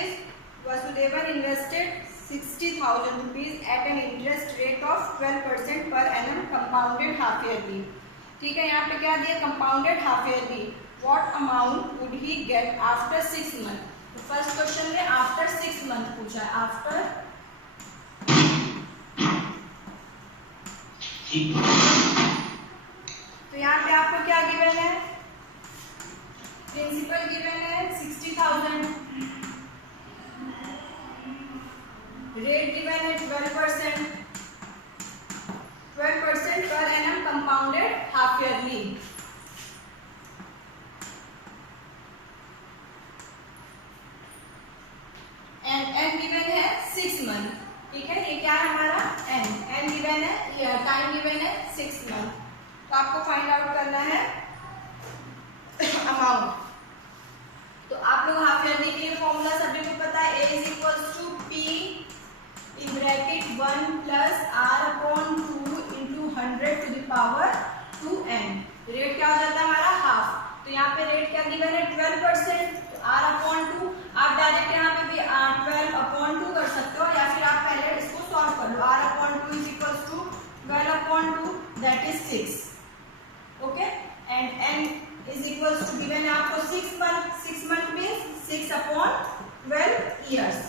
is Vasudevan invested 60,000 rupees at an interest rate of 12% per annum compounded half yearly. ठीक है, यहाँ पे क्या दिया, compounded half yearly. What amount would he get after 6 months? तो first question में after 6 month पूछा है. आफ्टर तो यहाँ पे आपको क्या गिवन है, प्रिंसिपल गिवन है 60,000, रेट गिवन है 12% per annum compounded half yearly. N given है 6 मंथ. ठीक है, ये क्या है हमारा एन गिवन है, टाइम गिवन है 6 मंथ. तो आपको फाइंड आउट करना है अमाउंट. तो आप लोग हाफ ईयरली के लिए फॉर्मूला सभी को पता है, A is equals to P in bracket 1 plus R upon 2 into 100 to the power 2n. Rate क्या हो जाता है हमारा हाफ. तो यहाँ पे रेट क्या गिवन है 12%, तो R अपॉन 2. आप डायरेक्ट यहाँ पे भी 12 अपॉन 2 कर सकते हो, या फिर आप पहले इसको सॉल्व कर लो. R upon 2 is equals to 12 upon 2 that is 6. Okay, and n is equals to given है आपको 6 मंथ मीन्स 6 अपॉन 12 ईयर्स.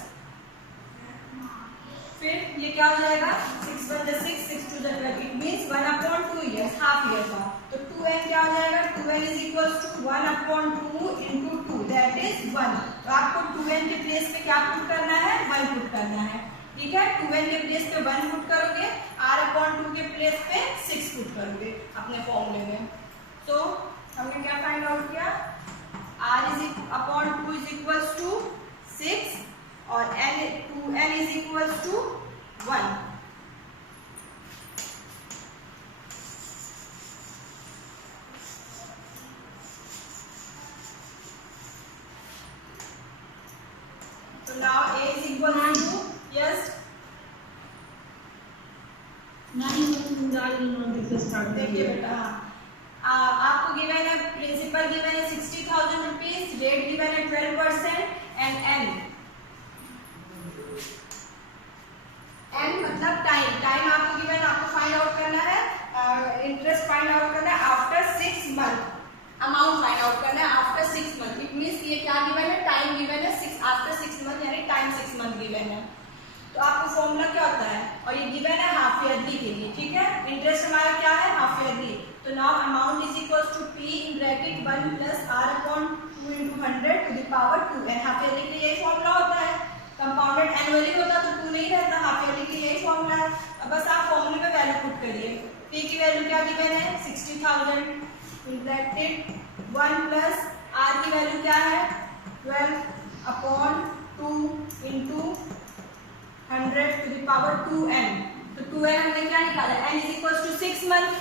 फिर ये क्या हो जाएगा 6 1 6 6 2 12, it means 1 upon 2 years, half year का. तो 2n क्या हो जाएगा, 2n is equals to 1 upon 2 into 2 that is 1. तो आपको 2n के प्लेस पे क्या पुट करना है, 1 पुट करना है. ठीक है, 2n के प्लेस पे 1 पुट करोगे, r अपॉन 2 के प्लेस पे 6 पुट करोगे अपने फॉर्मूले में. तो हमने क्या फाइंड आउट किया, r is upon 2 is equals to 6 और n is equals to 1. So now A is equal to yes. देखिए बेटा, आपको गिवन है प्रिंसिपल गिवन है 60,000 रुपीज, रेट गिवन है 12% एंड एन मतलब टाइम आपको गिवन, आपको फाइंड आउट करना है इंटरेस्ट फाइंड आउट करना है after 6 month. Amount find out करना है आफ्टर 6 मंथ. इट मींस ये क्या गिवन है, टाइम गिवन है 6 आफ्टर 6 मंथ, यानी टाइम 6 मंथ गिवन है. तो आपको फॉर्मूला क्या होता है, और ये गिवन है हाफ ईयरली के लिए. ठीक है, इंटरेस्ट हमारा क्या है हाफ ईयरली. तो now amount is equals to P in bracket 1 plus R upon 2 into 100 to the power 2n. Half yearly के लिए यही फॉर्मूला होता है. कंपाउंडेड एनुअली होता तो 2 नहीं रहता, हाफ ईयरली के लिए यही फॉर्मूला है. अब बस आप फॉर्मूले पे वैल्यू पुट करिए. P की वैल्यू क्या गिवन है 60,000 इन ब्रैकेट 1 प्लस R की वैल्यू क्या है 12 upon 2 into 100 to the power 2n. तो 2n हमने क्या निकाला, n is equals to 6 month.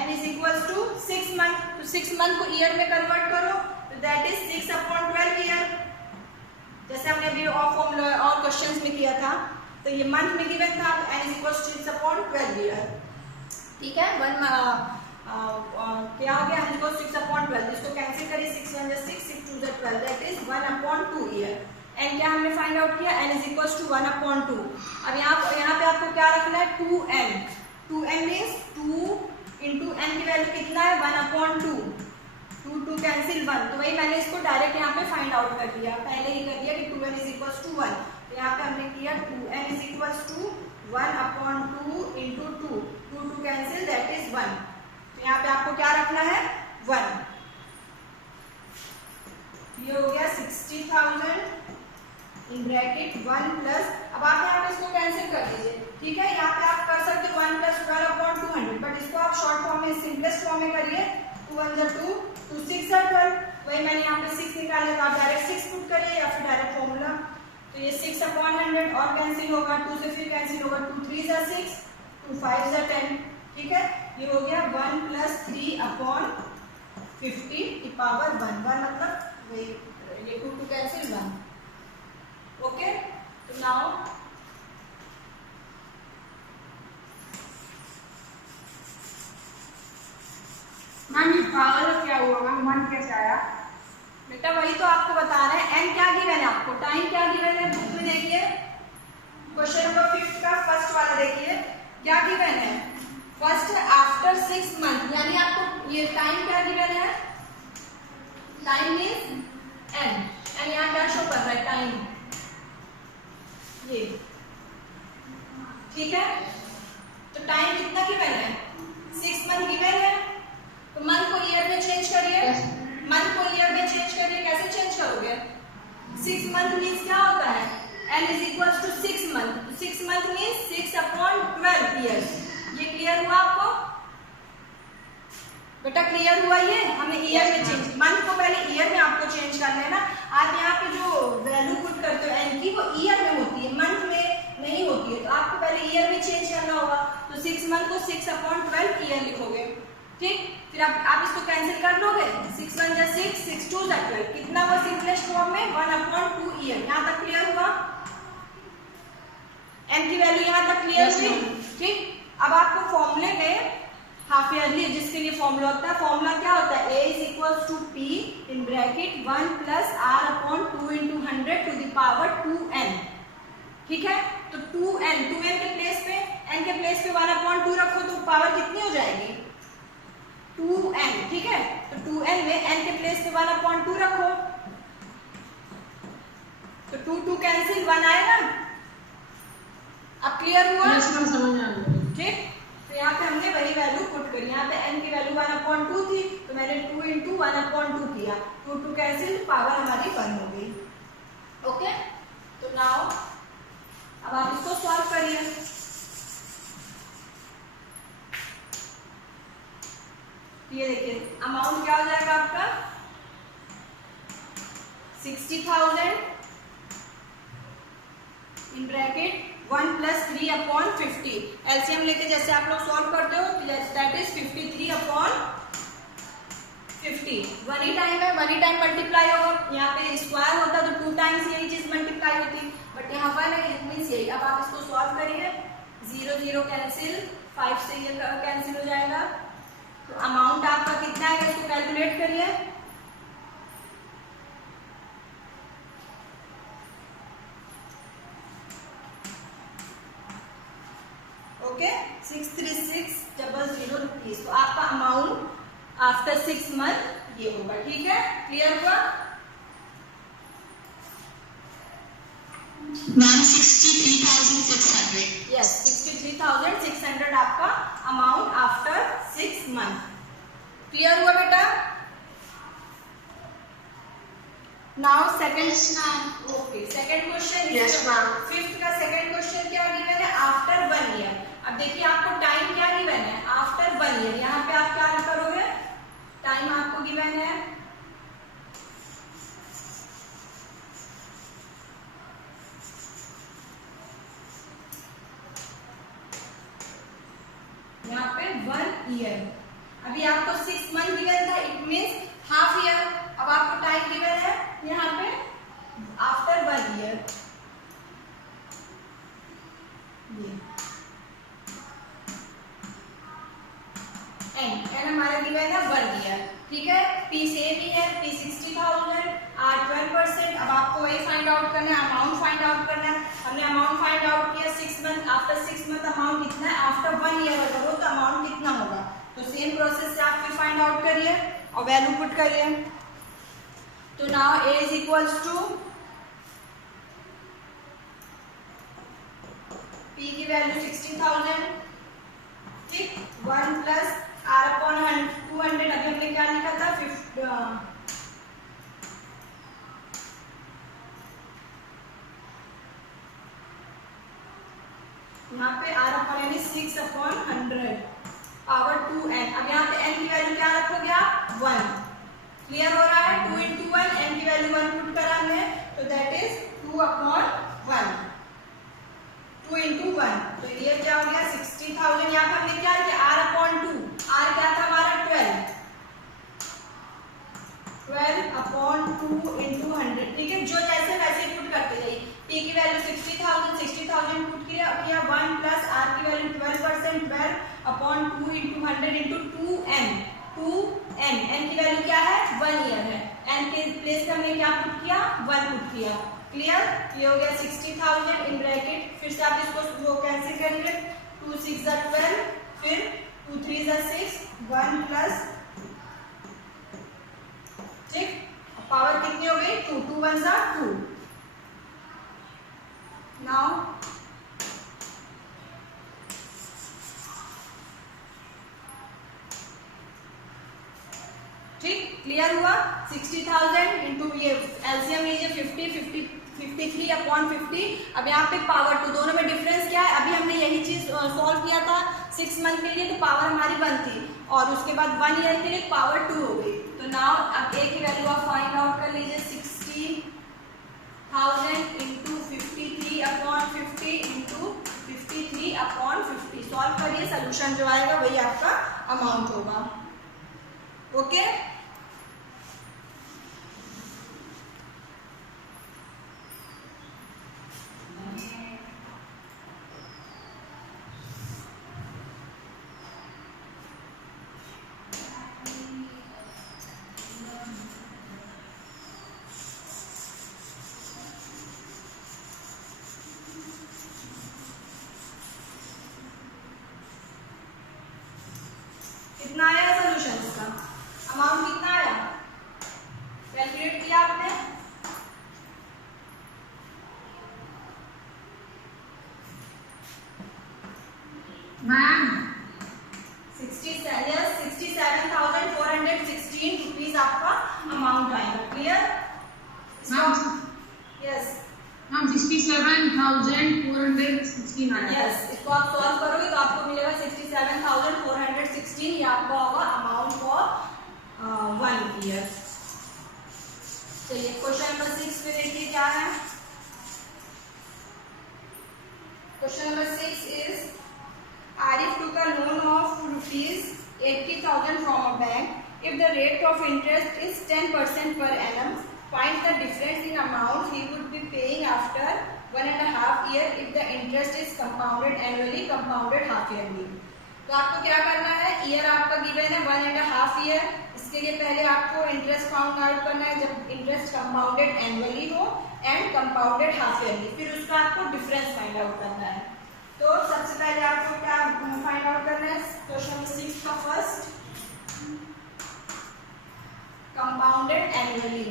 n is equals to 6 month. तो 6 मंथ को ईयर में कन्वर्ट करो, तो दैट इज 6 अपॉन 12 ईयर. जैसे हमने अभी और फॉर्मूला और क्वेश्चंस में किया था, तो ये मंथ में गिवन था, तो n is equals to 6 upon 12 year. ठीक है, क्या हो गया, n इक्वल्स टू 6 अपॉन 12. इसको कैंसिल करिए, 6 1 6 6 2 12 that is 1 upon 2 year. N क्या हमने फाइंड आउट किया, n is equals to 1 upon 2. अब यहाँ पे आपको क्या रखना है 2n मीन्स 2 इंटू n की वैल्यू कितना है 1 अपॉन 2. 2 कैंसिल 1, तो वही मैंने इसको डायरेक्ट यहाँ पे फाइंड आउट कर दिया, पहले ही कर दिया कि 2n इज इक्वल्स टू 1. तो यहाँ पे हमने किया 2n is equals to 1 upon 2 into 2. 2 cancel that is 1. तो यहाँ पे आपको क्या रखना है 1. ये हो गया 60,000 इन ब्रैकेट 1 प्लस, अब आप यहाँ पे इसको कैंसिल कर दीजिए. ठीक है, यहाँ पे आप कर सकते हो 1 प्लस 12 अपॉन 200, बट इसको आप शॉर्ट फॉर्म में सिंपलेस्ट फॉर्म में करिए. 2 1 2 2 6 12. वही मैंने यहाँ पे 6 निकाले, तो आप डायरेक्ट 6 पुट करिए या फिर डायरेक्ट फॉर्मूला. तो ये 6 अपॉन 100 और कैंसिल होगा, 2 से फिर कैंसिल होगा, 2 3 जा 6, 2 5 जा 10. ठीक है, ये हो गया 1 प्लस 3 अपॉन 50 की पावर 1. मतलब ये 2 कैंसिल 1. ओके, तो नाउ मैम ये पावर क्या हुआ मैम, 1 कैसे आया? बेटा वही तो आपको बता रहे हैं, एन क्या गिवन है आपको, टाइम क्या गिवन है बुक में, देखिए क्वेश्चन नंबर 5 का फर्स्ट वाला देखिए क्या गिवन है, फर्स्ट आफ्टर 6 मंथ, यानी आपको ये टाइम क्या गिवन है, टाइम इज एन, एन यहाँ क्या शो कर रहा है टाइम, ये ठीक है। तो टाइम कितना गिवन है, 6 मंथ गिवन है, तो मंथ को ईयर में चेंज करिए, मंथ को ईयर में चेंज करिए, कैसे चेंज करोगे, 6 मंथ मीन्स क्या होता है, n is equal to 6 month, 6 month means 6/12 years, ये क्लियर हुआ आपको बेटा, क्लियर हुआ ये, हमें ईयर में चेंज, मंथ को पहले ईयर में आपको चेंज करना है ना, आप यहाँ पे जो वैल्यू पुट करते हो n की वो ईयर में होती है, मंथ में नहीं होती है, तो आपको पहले ईयर में चेंज करना होगा, तो 6 मंथ को 6/12 ईयर लिखोगे, ठीक, फिर आप इसको कैंसिल कर लोगे, 6 1 जा 6, 6 2 जा 12, कितना हुआ सिंपलेस्ट फॉर्म में 1/2 ईयर, यहाँ तक क्लियर हुआ, n की वैल्यू यहाँ तक क्लियर हुई, ठीक। अब आपको फॉर्मूले में हाफ ईयरली जिसके लिए फॉर्मूला होता है, फॉर्मूला क्या होता है, a is equal to p in bracket 1 plus r/2 into 100 to the power 2n, ठीक है। तो 2n के प्लेस पे n के प्लेस पे 1/2 रखो तो पावर कितनी हो जाएगी 2n, ठीक है। तो 2n में n के प्लेस पे 1/2 रखो, तो 2 2 कैंसिल, 1 आएगा, अब क्लियर हुआ, ठीक। तो यहाँ पे हमने वही वैल्यू पुट करी, यहाँ पे n की वैल्यू 1/2 थी, तो मैंने 2 into 1/2 किया, 2 2 कैंसिल, पावर हमारी 1 हो गई, ओके। तो नाउ अब आप इसको सॉल्व करिए, ये देखिए अमाउंट क्या हो जाएगा आपका 60,000 इन ब्रैकेट 1 + 3/50, एलसीएम लेके जैसे आप लोग सॉल्व करते हो, that is 53/50, one he time है, वन ही टाइम मल्टीप्लाई होगा, यहाँ पे स्क्वायर होता तो 2 टाइम्स यही चीज मल्टीप्लाई होती, बट यहाँ पर इट मींस यही। अब आप इसको सॉल्व करिए, 0 0 कैंसिल, 5 से ये कैंसिल हो जाएगा, तो अमाउंट आपका कितना है इसको कैलकुलेट करिए, ओके 636,000 रुपीज, तो आपका अमाउंट आफ्टर 6 मंथ ये होगा, ठीक है, क्लियर हुआ। 63,600, यस 63,600 आपका अमाउंट आफ्टर 6 मंथ, क्लियर हुआ बेटा। Now second, okay second question, yes ma'am, 5th का सेकंड क्वेश्चन क्या गिवन है, आफ्टर 1 ईयर। अब देखिए आपको टाइम क्या गिवन है, आफ्टर 1 ईयर, यहाँ पे आप क्या करोगे, टाइम आपको गिवन है यहाँ पे 1 ईयर, अभी आपको 6 मंथ गिवन था, इट मींस हाफ ईयर, अब आपको टाइम गिवन है यहाँ पे आफ्टर 1 ईयर, ये एन हमारा गिवन है 1 ईयर, ठीक है। पी सेम ही है, पी 60,000, आर 12%। अब आपको वही फाइंड आउट करना है, अमाउंट फाइंड आउट करना है, हमने अमाउंट फाइंड आउट किया 6 मंथ, आफ्टर 6 मंथ अमाउंट कितना है, आफ्टर 1 ईयर अगर हो तो अमाउंट कितना होगा, तो सेम प्रोसेस से आप फिर फाइंड आउट करिए और वैल्यू पुट करिए, तो now A is equals to P की वैल्यू 60,000, ठीक, 1 प्लस r/200, अभी हमने क्या लिखा था, यहाँ पे r/n 6/100 पावर 2n, अब यहाँ पे n की वैल्यू क्या रखोगे आप 1, क्लियर हो रहा है, 2 into 1, n की वैल्यू 1 पुट करा हमने, तो दैट इज 2/1, 2 into 1, तो ये क्या हो गया 60,000, यहाँ पे हमने क्या किया r/2, r क्या था हमारा 12/2 into 100, ठीक है, जो जैसे वैसे पुट करते जाइए, p की वैल्यू 60,000 पुट किया 1 प्लस r की value 12%, 12/2 into 100 into 2n, n की वैल्यू क्या है 1 ईयर है, एन के प्लेस पे हमने क्या पुट किया, 1 पुट किया। क्लियर, ये हो गया 60,000 इन ब्रैकेट। फिर से आप इसको वो कैंसिल करिए, 2 6 12, फिर 2 3 6, 1 प्लस, ठीक, पावर कितनी हो गई, 2, 2 1 2। नाउ ठीक, क्लियर हुआ। 60,000 इंटू ये एलसीएम लीजिए 53/50। अब यहाँ पे पावर 2, दोनों में डिफरेंस क्या है, अभी हमने यही चीज सॉल्व किया था 6 मंथ के लिए, तो पावर हमारी 1 थी और उसके बाद 1 ईयर के लिए पावर 2 हो गई। तो नाउ अब एक ही वैल्यू आप फाइंड आउट कर लीजिए, 60,000 इंटू 53/50 इंटू 53/50। सॉल्व करिए, सोल्यूशन जो आएगा वही आपका अमाउंट होगा। ओके, कितना आया सोल्यूशन इसका, अमाउंट कितना आया, कैलकुलेट किया आपने? मैम 67,416 रुपीज आपका अमाउंट आएगा। क्लियर? यस मैम 67,416 आया। यस, इसको आप सॉल्व करोगे तो आपको मिलेगा 67,416, ये आपका होगा अमाउंट फॉर 1 ईयर। चलिए क्वेश्चन नंबर 6 पे देखिए क्या है। Question number 6 is Arif took a loan of ₹80,000 from a bank. If the rate of interest is 10% per annum, find the difference in amount he would be paying after 1.5 year if the interest is compounded annually, compounded half yearly. तो आपको क्या करना है, year आपका given है 1.5 year, इसके लिए पहले आपको इंटरेस्ट फाउंड आउट करना है जब इंटरेस्ट कंपाउंडेड एनुअली हो एंड कंपाउंडेड हाफ ईयरली, फिर उसका आपको डिफरेंस फाइंड आउट करना है। तो सबसे पहले आपको क्या फाइंड आउट करना है, क्वेश्चन नंबर 6 का फर्स्ट, कंपाउंडेड एनुअली।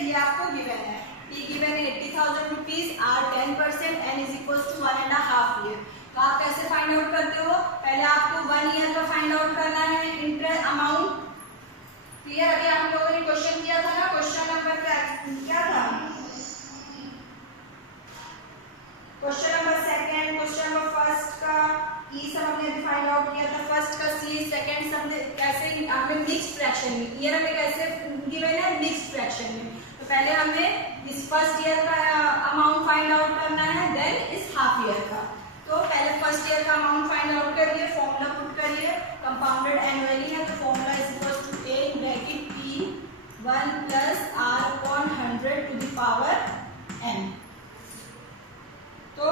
ये आपको गिवन है, P गिवन है 80,000 rupees, R 10%, N is equal to 1.5 year. तो आप कैसे फाइंड आउट करते हो, पहले आपको 1 ईयर का फाइंड आउट करना है इंटरेस्ट अमाउंट। क्लियर? अभी आप लोगों ने क्वेश्चन किया था ना, क्वेश्चन नंबर क्या था, question number 2, question number first का ई सब हमने अभी फाइंड आउट किया था, फर्स्ट का सी, सेकंड सब कैसे हमने मिक्स्ड फ्रैक्शन में, ईयर हमें कैसे गिवन है मिक्स्ड फ्रैक्शन में। तो पहले हमें इस फर्स्ट ईयर का अमाउंट फाइंड आउट करना है, देन इस हाफ ईयर का। तो पहले फर्स्ट ईयर का अमाउंट फाइंड आउट करिए, फॉर्मूला पुट करिए, कंपाउंडेड एनुअली है तो formula is equal to a bracket p 1 plus r upon 100 to the power n। तो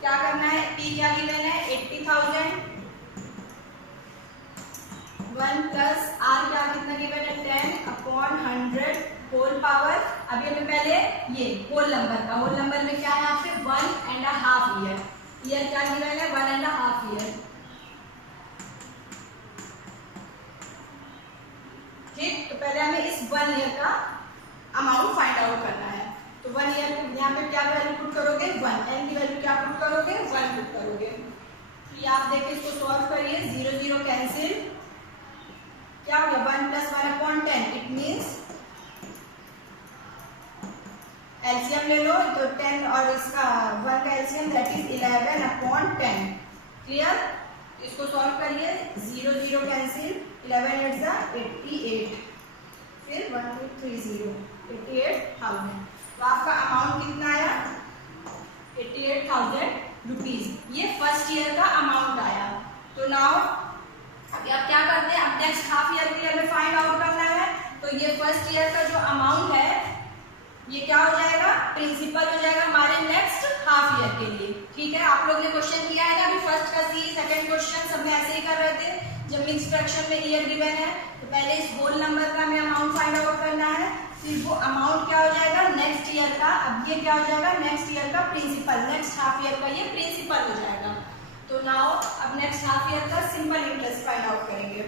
क्या करना है, p क्या गिवन है 80,000, 1 प्लस r क्या कितना गिवन है 10 अपॉन 100 होल पावर। अभी हमें पहले ये होल नंबर में क्या है आपसे 1.5 ईयर, ईयर क्या गिवन है 1.5 ईयर। ठीक, तो पहले हमें इस 1 ईयर का अमाउंट फाइंड आउट करना है। तो 1 ईयर यहाँ पे क्या वैल्यू पुट करोगे 1, एन की वैल्यू क्या पुट करोगे 1 पुट करोगे। तो ये आप देखिए इसको सॉल्व करिए, 0 0 कैंसिल, क्या हो गया 1 plus 1 upon 10, it means LCM ले लो तो 10 और इसका 1 का LCM that is 11 upon 10। Clear? इसको सॉल्व करिए, 0 0 कैंसिल, 11 8 जा 88, फिर 1 2 3 0 88,000। तो आपका अमाउंट कितना आया 88,000 रुपीज। ये फर्स्ट ईयर का अमाउंट आया। तो नाउ अभी आप क्या करते हैं, अब नेक्स्ट हाफ ईयर के लिए हमें फाइंड आउट करना है। तो ये फर्स्ट ईयर का जो अमाउंट है ये क्या हो जाएगा, प्रिंसिपल हो जाएगा हमारे नेक्स्ट हाफ ईयर के लिए। ठीक है, आप लोग ने क्वेश्चन किया है ना अभी फर्स्ट का सी, सेकंड क्वेश्चन सब में ऐसे ही कर रहे थे। जब इंस्ट्रक्शन में ईयर गिवन है तो पहले इस होल नंबर का हमें अमाउंट फाइंड आउट करना है, फिर वो अमाउंट क्या हो जाएगा नेक्स्ट ईयर का। अब ये क्या हो जाएगा नेक्स्ट ईयर का प्रिंसिपल, नेक्स्ट हाफ ईयर का ये प्रिंसिपल हो जाएगा। तो नाउ अब नेक्स्ट हाफ ईयर का सिंपल इंटरेस्ट फाइंड आउट करेंगे।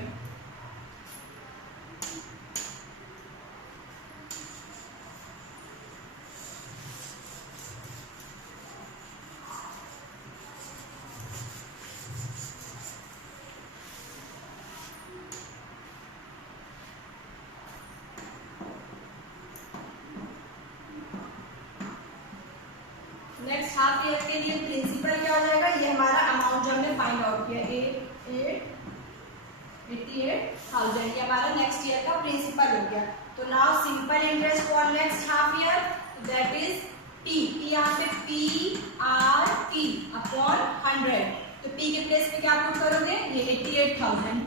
नेक्स्ट हाफ ईयर के लिए प्रिंसिपल क्या हो जाएगा, ये हमारा अमाउंट जो हमने फाइंड आउट किया 88,000, ये हमारा नेक्स्ट ईयर का प्रिंसिपल हो गया। तो now simple interest for next half year that is P, यहाँ पे PRT अपॉन 100। तो P के प्लेस पे क्या पुट करोगे, ये 88,000।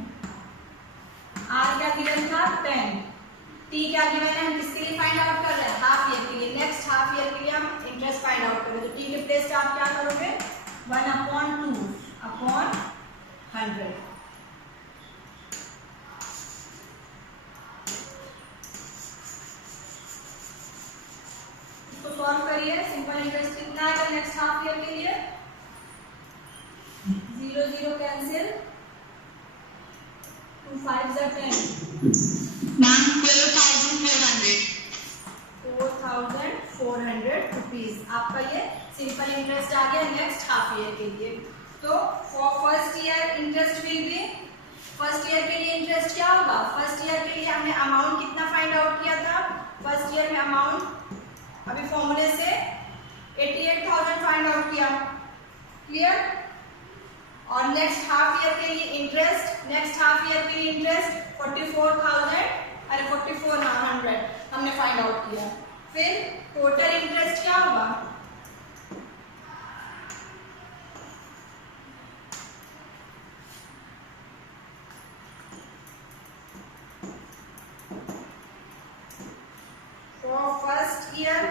R क्या गिवन था 10, T क्या गिवन है, हम किसके लिए फाइंड आउट कर रहे हैं, हाफ ईयर के लिए। नेक्स्ट हाफ ईयर के लिए हम इंटरेस्ट फाइंड आउट करें। तो T के प्लेस पे आप क्या करोगे 1/2 अपॉन 100। इसको सॉल्व करिए। सिंपल इंटरेस्ट कितना आएगा नेक्स्ट हाफ ईयर के लिए, 0 0 कैंसिल, 2 5 10 मैम 4,400 रुपीज आपका ये सिंपल इंटरेस्ट आ गया नेक्स्ट हाफ ईयर के लिए। तो for first year interest will be, first year के लिए इंटरेस्ट क्या होगा, फर्स्ट ईयर के लिए हमने अमाउंट कितना फाइंड आउट किया था, फर्स्ट ईयर में अमाउंट अभी फॉर्मूले से 88,000 फाइंड आउट किया, क्लियर। और नेक्स्ट हाफ ईयर के लिए इंटरेस्ट, नेक्स्ट हाफ ईयर के लिए इंटरेस्ट 44,000 अरे 44,100 हमने फाइंड आउट किया। फिर टोटल इंटरेस्ट क्या होगा, for first year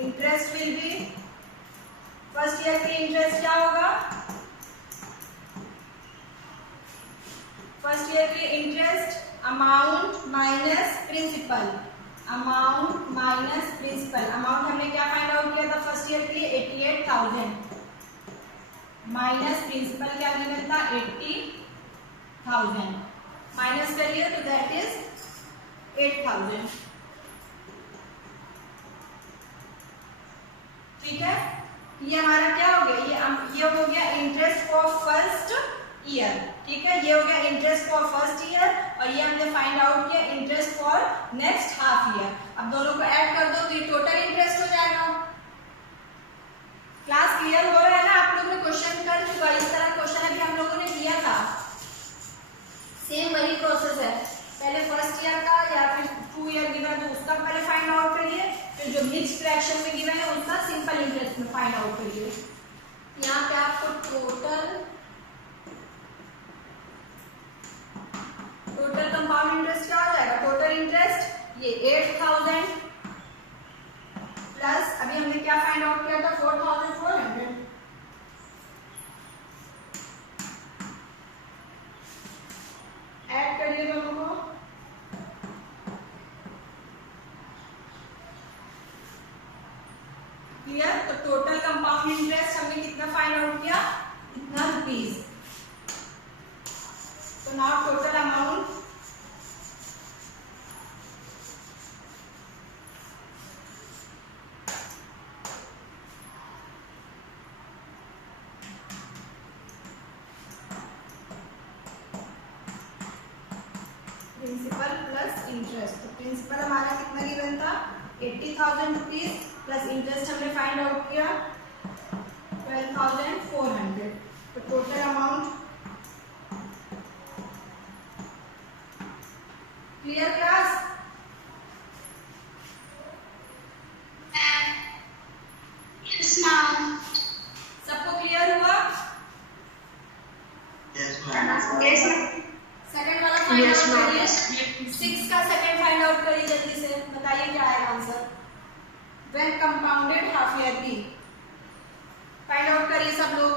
interest will be, first year के इंटरेस्ट क्या होगा, फर्स्ट ईयर के interest amount minus principal, amount minus principal. Amount हमने क्या फाइंड आउट किया था फर्स्ट ईयर के लिए 88,000 माइनस प्रिंसिपल क्या गिवन था 80,000, माइनस करिए तो दैट इज 8,000। ठीक है, ये हमारा क्या हो गया, ये हो गया इंटरेस्ट फॉर फर्स्ट ईयर। ठीक है, ये हो गया इंटरेस्ट फॉर फर्स्ट ईयर और ये हमने फाइंड आउट किया interest for next half year. अब दोनों को ऐड कर दो तो ये टोटल इंटरेस्ट हो जाएगा। क्लास क्लियर हो रहा है ना, आप लोगों ने क्वेश्चन कर चुका, इस तरह क्वेश्चन अभी हम लोगों ने किया था, सेम वही प्रोसेस है। पहले फर्स्ट ईयर का या फिर 2 ईयर गिवन तो उसका पहले फाइंड आउट करिए, फिर जो मिक्स फ्रैक्शन में गिवन है उसका सिंपल इंटरेस्ट में फाइंड आउट करिए। यहाँ पे आपको टोटल कंपाउंड इंटरेस्ट क्या हो जाएगा, टोटल इंटरेस्ट ये 8,000 प्लस अभी हमने क्या फाइंड आउट किया था 4,400, ऐड करिए दोनों को, क्लियर। तो टोटल कंपाउंड इंटरेस्ट हमने कितना फाइंड आउट किया, इतना रुपीज। तो now total amount principal plus interest. तो प्रिंसिपल हमारा कितना गिवन था 80,000 रुपीज प्लस इंटरेस्ट हमने फाइंड आउट किया 12,400। तो total amount, clear class. Yes, ma'am. Half yearly. Find out करिए सब लोग।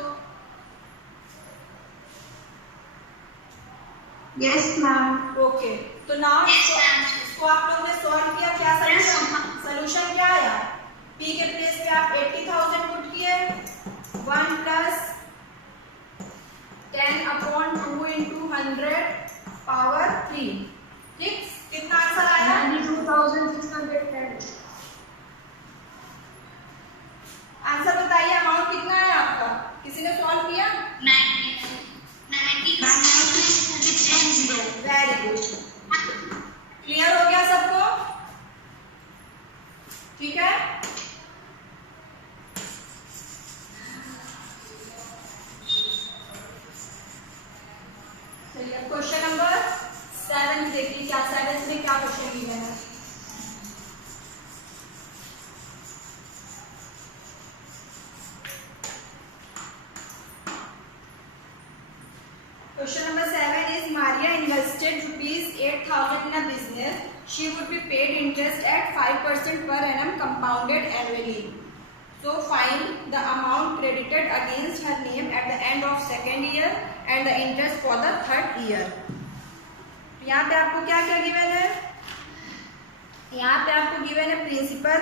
Yes ma'am. ओके, तो नाउ Yes, ma'am. इसको आप लोग ने सॉल्व किया, क्या सोल्यूशन क्या आया? P के प्लेस पे आप 80,000 पुट किए, 1 प्लस 10 अपॉन 2 इंटू 100 पावर 3। ठीक, कितना आंसर आया? 92,610। आंसर बताइए, अमाउंट कितना है आपका? किसी ने सॉल्व किया? 92,610। वेरी गुड, क्लियर हो गया सबको? ठीक है, चलिए क्वेश्चन नंबर 7 देखिए, क्या 7 में क्या क्वेश्चन दिया है। Question number 7 is Maria invested rupees 8,000 in a business. She would be paid interest at 5% per annum compounded annually. So find the amount credited against her name at the end of second year and the interest for the third year. यहाँ पे आपको क्या क्या given है? यहाँ पे आपको given है प्रिंसिपल,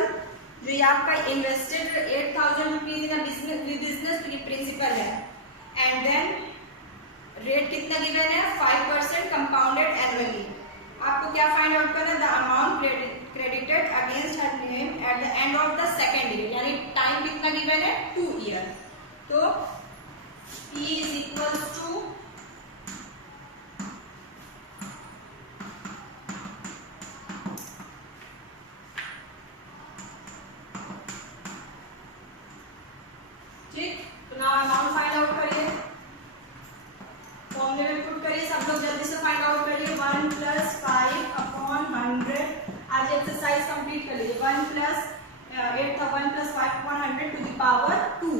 जो ये आपका इन्वेस्टेड 8,000 रुपीज इन बिजनेस, तो ये प्रिंसिपल है। एंड देन रेट कितना गिवन है? 5% कंपाउंडेड एनुअली। आपको क्या फाइंड आउट करना है? The amount credited against her name at the end of the second year, यानी टाइम कितना गिवन है? 2 ईयर। तो P इज इक्वल टू ठीक, तो नाउ अमाउंट फाइंड आउट करिए, फॉर्मूले में पुट करिए, सब लोग जल्दी से फाइंड आउट करिए। 1 प्लस 5 अपॉन 100। आज एक्सरसाइज कंप्लीट कर लीजिए। 1 प्लस 8 था, 1 plus 5 upon 100 to the power 2।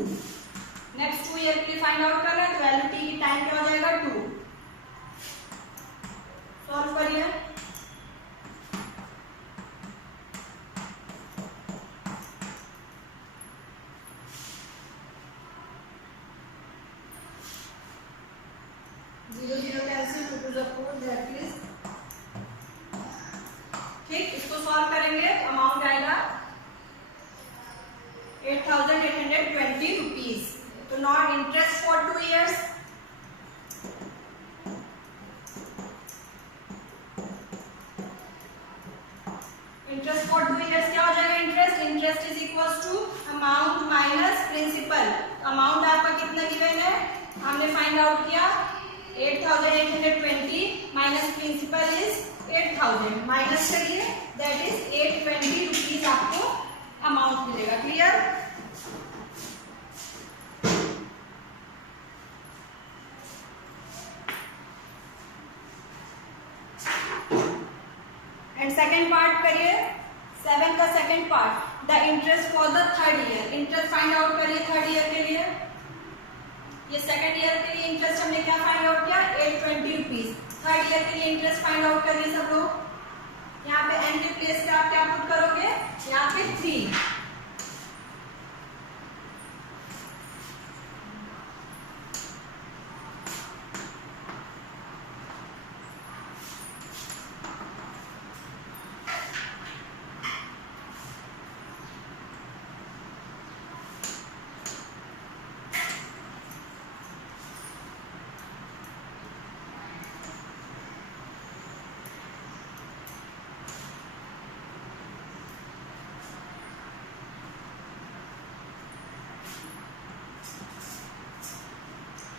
Next 2 year के लिए फाइंड आउट करना है, तो वैल्यू टी की टाइम क्या हो जाएगा? 2। सॉल्व करिए। Zero zero cancel, 2 to the 4, that is. ठीक, इसको सॉल्व करेंगे तो अमाउंट आएगा 8,820 रुपीज। तो not interest for 2 years, interest for 2 years क्या हो जाएगा? Interest is equal to amount minus principal. Amount आपका कितना गिवन है? हमने फाइंड आउट किया 8,820 माइनस प्रिंसिपल इज 8,000, माइनस करिए, दैट इज 820 रुपीज आपको अमाउंट मिलेगा। क्लियर? एंड सेकेंड पार्ट करिए, 7 का second part, the interest for the third year. Interest find out करिए थर्ड ईयर के लिए। ये सेकंड ईयर के लिए इंटरेस्ट हमने क्या फाइंड आउट किया? 820 रुपीज। थर्ड ईयर के लिए इंटरेस्ट फाइंड आउट करिए सब लोग। यहाँ पे एन के प्लेस पे आप क्या पुट करोगे? यहाँ पे 3।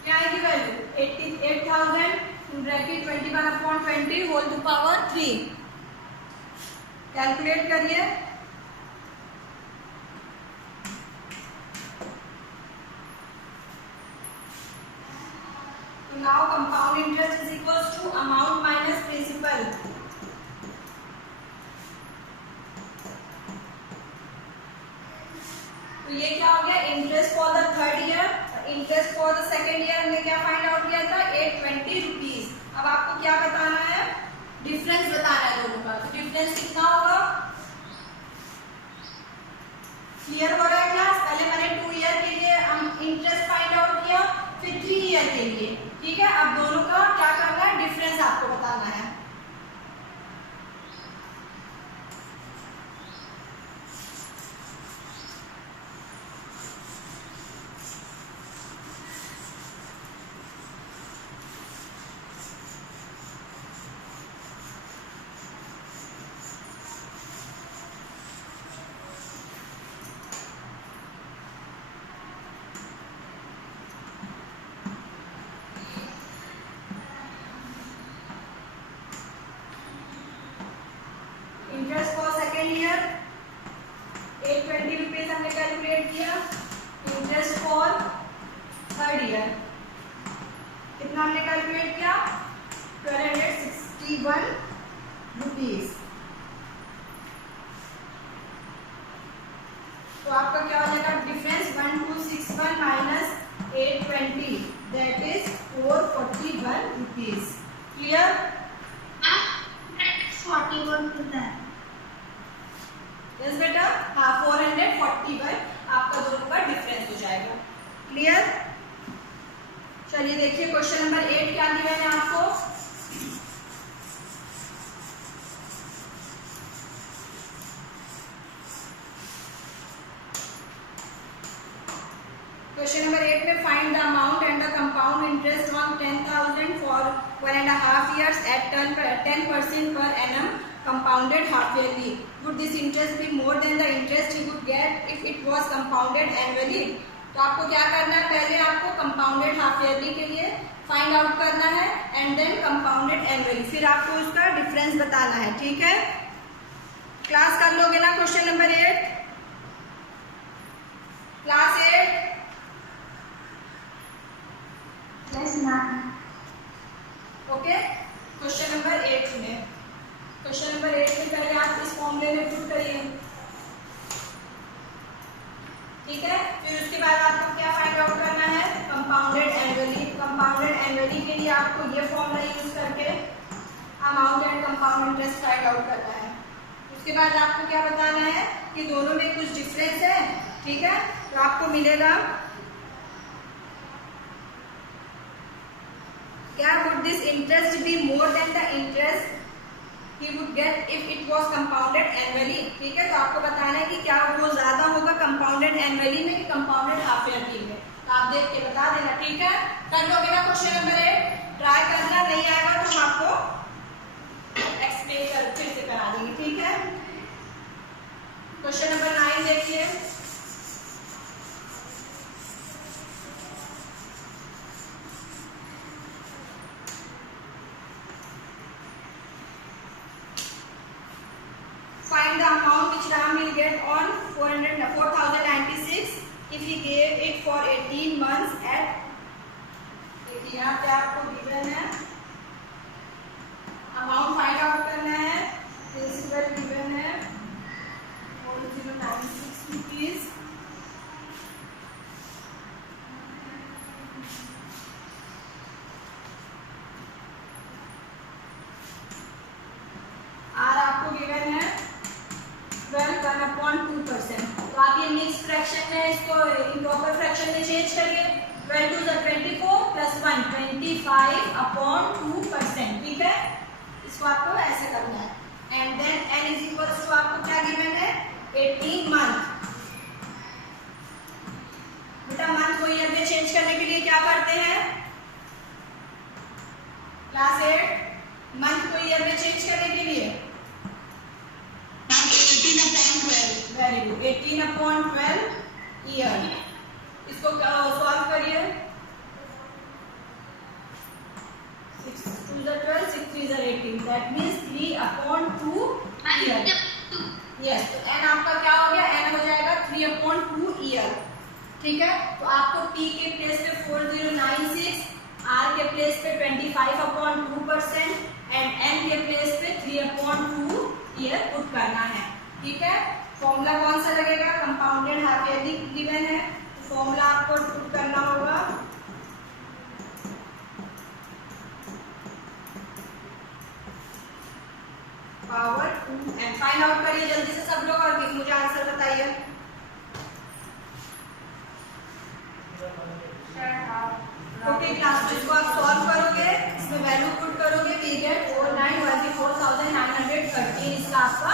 क्या आएगी value? 88,000 bracket 21/20 whole to power 3। Calculate करिए। तो now compound interest is equal to amount minus principal. तो ये क्या हो गया? Interest for the third year, interest for the second year हमने क्या फाइंड आउट किया था? 820 रुपीज। अब आपको क्या बताना है? डिफरेंस बताना है दोनों का। तो डिफरेंस कितना होगा? क्लियर हो रहा है? इंटरेस्ट फाइंड आउट किया, फिर 3 ईयर के लिए, ठीक है। अब दोनों का क्या करना है, डिफरेंस आपको बताना है। Interest for second year 820 rupees हमने कैलकुलेट किया। इंटरेस्ट फॉर थर्ड ईयर कितना हमने कैलकुलेट किया, 1261 रुपीज। तो आपका क्या हो जाएगा difference, 1261 minus 820 that is 441 rupees. Clear? 41 होता है। यस बेटा, हाँ 441 आपका दोनों का डिफरेंस हो जाएगा। क्लियर? चलिए देखिए क्वेश्चन नंबर 8 क्या दिया है आपको। क्वेश्चन नंबर 8 में find the amount and the compound interest on 10,000 for 1.5 years at 10% per annum compounded half yearly. Would this interest be more than the interest he would get if it was compounded annually? तो आपको क्या करना है, पहले आपको compounded half yearly के लिए find out करना है एंड देन कंपाउंडेड एनुअली, फिर आपको उसका डिफरेंस बताना है, ठीक है। क्लास कर लोगे ना question number 8, class 8? Yes, ma'am. Okay. Question number 8 में पहले आप इस फॉर्मूले में पुट करिए, ठीक है। फिर उसके बाद आपको क्या फाइंड आउट करना है, कंपाउंडेड एनुअली। कंपाउंडेड एनुअली के लिए आपको ये फॉर्मूला यूज करके amount and compound interest find out करना है। उसके बाद आपको क्या बताना है कि दोनों में कुछ डिफरेंस है, ठीक है। तो आपको मिलेगा क्या, would this interest be more than the interest he would get if it was compounded annually, ठीक है। तो आपको बताना है कि क्या वो ज्यादा होगा कंपाउंडेड एनुअली में कि कंपाउंडेड हाफ ईयरली में, तो आप देख के बता देना, ठीक है। कर लोगे ना क्वेश्चन नंबर 8, ट्राई करना, नहीं आएगा तो हम आपको एक्सप्लेन कर फिर से करा देंगे, ठीक है। क्वेश्चन नंबर 9 देखिए। Find the amount which Ram will get on 4,096 if he gave it for 18 months at, देखिए यहाँ पे आपको गिवन है, अमाउंट फाइंड आउट करना है, प्रिंसिपल गिवन है 4096 रुपीज। आर आपको गिवन है 12/1/2%। तो आप ये मिक्स फ्रैक्शन में इसको इम्प्रॉपर फ्रैक्शन में चेंज करिए, 12 to the 24 plus 1 25/2%, ठीक है। इसको आपको ऐसे करना है and then n is equals to आपको क्या गिवन है, 18 मंथ। बेटा मंथ को ईयर में चेंज करने के लिए क्या करते हैं, क्लास 8 मंथ को ईयर में चेंज करने के लिए 18/12. Very good, 18/12 year. इसको सॉल्व करिए, 6 2 12 6 3 18 दैट मींस 3/2 ईयर। यस, तो n आपका क्या हो गया, n हो जाएगा 3/2 ईयर, ठीक है। तो आपको p के प्लेस पे 4096, r के प्लेस पे 25/2% एंड n के प्लेस पे 3/2 ईयर पुट करना है, ठीक है। फॉर्मूला कौन सा लगेगा, कंपाउंडेड हाफ ईयरली गिवन है, तो फॉर्मूला आपको पुट करना होगा पावर 2 एंड फाइंड आउट करिए जल्दी से सब लोग और मुझे आंसर बताइए। ओके क्लास में इसको आप सॉल्व करोगे, इसमें वैल्यू पुट करोगे, पीरियड 4914,913 इसका आपका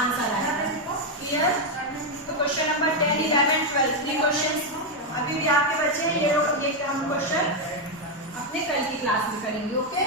आंसर आएगा। क्लियर? तो क्वेश्चन नंबर 10, 11, 12 3 क्वेश्चन अभी भी आपके बच्चे हैं, ये हम क्वेश्चन अपने कल की क्लास में करेंगे। ओके।